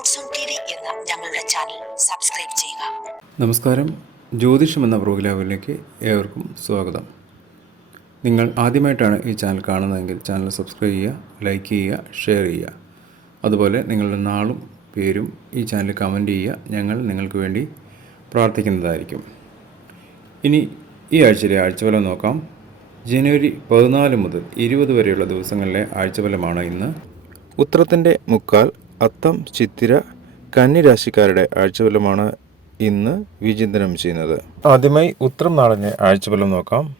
എന്ന ഞങ്ങളുടെ channel subscribe ചെയ്യുക. നമസ്കാരം. ജ്യോതിഷം എന്ന പ്രോഗ്രാമിലേക്ക് ഏവർക്കും സ്വാഗതം. നിങ്ങൾ ആദ്യമായിട്ടാണ് ഈ ചാനൽ കാണുന്നതെങ്കിൽ ചാനൽ സബ്സ്ക്രൈബ് ചെയ്യുക ലൈക്ക് ചെയ്യുക ഷെയർ ചെയ്യുക. അതുപോലെ നിങ്ങളുടെ നാളും പേരും ഈ ചാനൽ കമന്റ് ചെയ്യുക. ഞങ്ങൾ നിങ്ങൾക്ക് വേണ്ടി പ്രാർത്ഥിക്കുന്നതായിരിക്കും. ഇനി ഈ ആഴ്ചയിലെ ആഴ്ചഫലം നോക്കാം. ജനുവരി പതിനാല് മുതൽ ഇരുപത് വരെയുള്ള ദിവസങ്ങളിലെ ആഴ്ചഫലമാണ് ഇന്ന്. ഉത്രത്തിന്റെ മുക്കാൽ അത്തം ചിത്തിര കന്നി രാശിക്കാരുടെ ആഴ്ചഫലമാണ് ഇന്ന് വിചിന്തനം ചെയ്യുന്നത്. ആദ്യമായി ഉത്രം നാളിന്റെ ആഴ്ചഫലം നോക്കാം.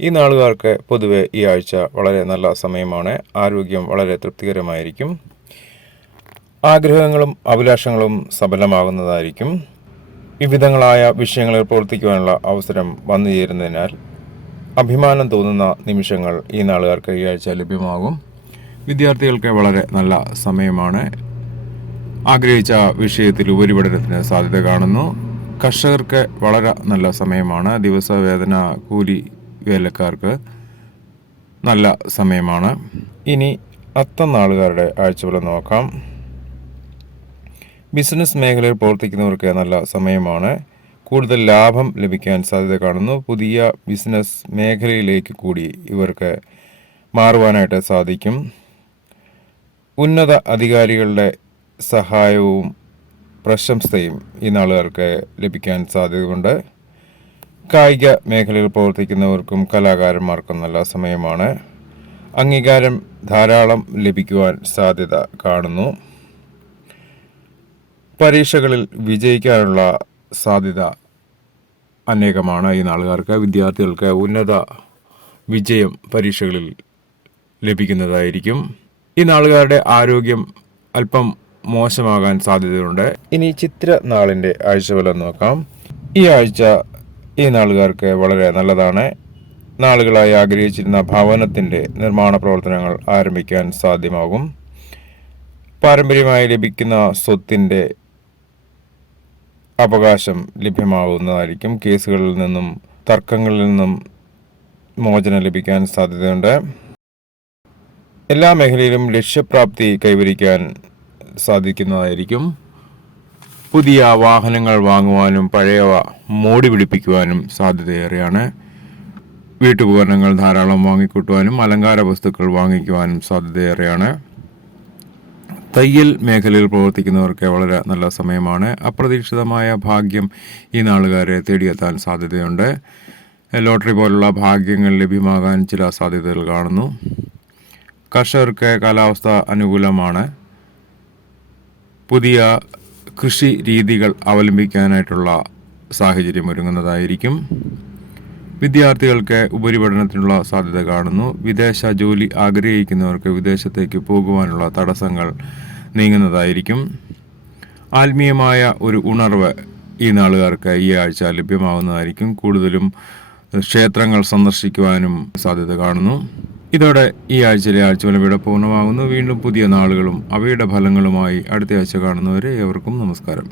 ഈ നാളുകാർക്ക് പൊതുവെ ഈ ആഴ്ച വളരെ നല്ല സമയമാണ്. ആരോഗ്യം വളരെ തൃപ്തികരമായിരിക്കും. ആഗ്രഹങ്ങളും അഭിലാഷങ്ങളും സഫലമാകുന്നതായിരിക്കും. വിവിധങ്ങളായ വിഷയങ്ങളിൽ പ്രവർത്തിക്കുവാനുള്ള അവസരം വന്നു ചേരുന്നതിനാൽ അഭിമാനം തോന്നുന്ന നിമിഷങ്ങൾ ഈ നാളുകാർക്ക് ഈ ആഴ്ച ലഭ്യമാകും. വിദ്യാർത്ഥികൾക്ക് വളരെ നല്ല സമയമാണ്. ആഗ്രഹിച്ച വിഷയത്തിൽ ഉപരിപഠനത്തിന് സാധ്യത കാണുന്നു. കർഷകർക്ക് വളരെ നല്ല സമയമാണ്. ദിവസവേതന കൂലി വേലക്കാർക്ക് നല്ല സമയമാണ്. ഇനി അത്തം നാളുകാരുടെ ആഴ്ചഫലം നോക്കാം. ബിസിനസ് മേഖലയിൽ പ്രവർത്തിക്കുന്നവർക്ക് നല്ല സമയമാണ്. കൂടുതൽ ലാഭം ലഭിക്കാൻ സാധ്യത കാണുന്നു. പുതിയ ബിസിനസ് മേഖലയിലേക്ക് കൂടി ഇവർക്ക് മാറുവാനായിട്ട് സാധിക്കും. ഉന്നത അധികാരികളുടെ സഹായവും പ്രശംസയും ഈ നാളുകാർക്ക് ലഭിക്കാൻ സാധ്യതയുണ്ട്. കായിക മേഖലയിൽ പ്രവർത്തിക്കുന്നവർക്കും കലാകാരന്മാർക്കും നല്ല സമയമാണ്. അംഗീകാരം ധാരാളം ലഭിക്കുവാൻ സാധ്യത കാണുന്നു. പരീക്ഷകളിൽ വിജയിക്കാനുള്ള സാധ്യത അനേകമാണ് ഈ നാളുകാർക്ക്. വിദ്യാർത്ഥികൾക്ക് ഉന്നത വിജയം പരീക്ഷകളിൽ ലഭിക്കുന്നതായിരിക്കും. ഈ നാളുകാരുടെ ആരോഗ്യം അല്പം മോശമാകാൻ സാധ്യതയുണ്ട്. ഇനി ചിത്ര നാളിന്റെ ആഴ്ചഫലം നോക്കാം. ഈ ആഴ്ച ഈ നാളുകാർക്ക് വളരെ നല്ലതാണ്. നാളുകളായി ആഗ്രഹിച്ചിരുന്ന ഭവനത്തിന്റെ നിർമ്മാണ പ്രവർത്തനങ്ങൾ ആരംഭിക്കാൻ സാധ്യമാകും. പാരമ്പര്യമായി ലഭിക്കുന്ന സ്വത്തിന്റെ അവകാശം ലഭ്യമാകുന്നതായിരിക്കും കേസുകളിൽ നിന്നും തർക്കങ്ങളിൽ നിന്നും മോചനം ലഭിക്കാൻ സാധ്യതയുണ്ട്. എല്ലാ മേഖലയിലും ലക്ഷ്യപ്രാപ്തി കൈവരിക്കാൻ സാധിക്കുന്നതായിരിക്കും. പുതിയ വാഹനങ്ങൾ വാങ്ങുവാനും പഴയവ മോടി പിടിപ്പിക്കുവാനും സാധ്യതയേറെയാണ്. വീട്ടുപകരണങ്ങൾ ധാരാളം വാങ്ങിക്കൂട്ടുവാനും അലങ്കാര വസ്തുക്കൾ വാങ്ങിക്കുവാനും സാധ്യതയേറെയാണ്. തയ്യൽ മേഖലയിൽ പ്രവർത്തിക്കുന്നവർക്ക് വളരെ നല്ല സമയമാണ്. അപ്രതീക്ഷിതമായ ഭാഗ്യം ഈ നാളുകാരെ തേടിയെത്താൻ സാധ്യതയുണ്ട്. ലോട്ടറി പോലുള്ള ഭാഗ്യങ്ങൾ ലഭ്യമാകാൻ ചില സാധ്യതകൾ കാണുന്നു. കർഷകർക്ക് കാലാവസ്ഥ അനുകൂലമാണ്. പുതിയ കൃഷി രീതികൾ അവലംബിക്കാനായിട്ടുള്ള സാഹചര്യം ഒരുങ്ങുന്നതായിരിക്കും. വിദ്യാർത്ഥികൾക്ക് ഉപരിപഠനത്തിനുള്ള സാധ്യത കാണുന്നു. വിദേശ ജോലി ആഗ്രഹിക്കുന്നവർക്ക് വിദേശത്തേക്ക് പോകുവാനുള്ള തടസ്സങ്ങൾ നീങ്ങുന്നതായിരിക്കും. ആത്മീയമായ ഒരു ഉണർവ് ഈ നാളുകാർക്ക് ഈ ആഴ്ച ലഭ്യമാകുന്നതായിരിക്കും കൂടുതലും ക്ഷേത്രങ്ങൾ സന്ദർശിക്കുവാനും സാധ്യത കാണുന്നു. ഇതോടെ ഈ ആഴ്ചയിലെ ആഴ്ചഫലം ഇവിടെ പൂർണമാകുന്നു. വീണ്ടും പുതിയ നാളുകളും അവയുടെ ഫലങ്ങളുമായി അടുത്ത ആഴ്ച കാണുന്നവരെ ഏവർക്കും നമസ്കാരം.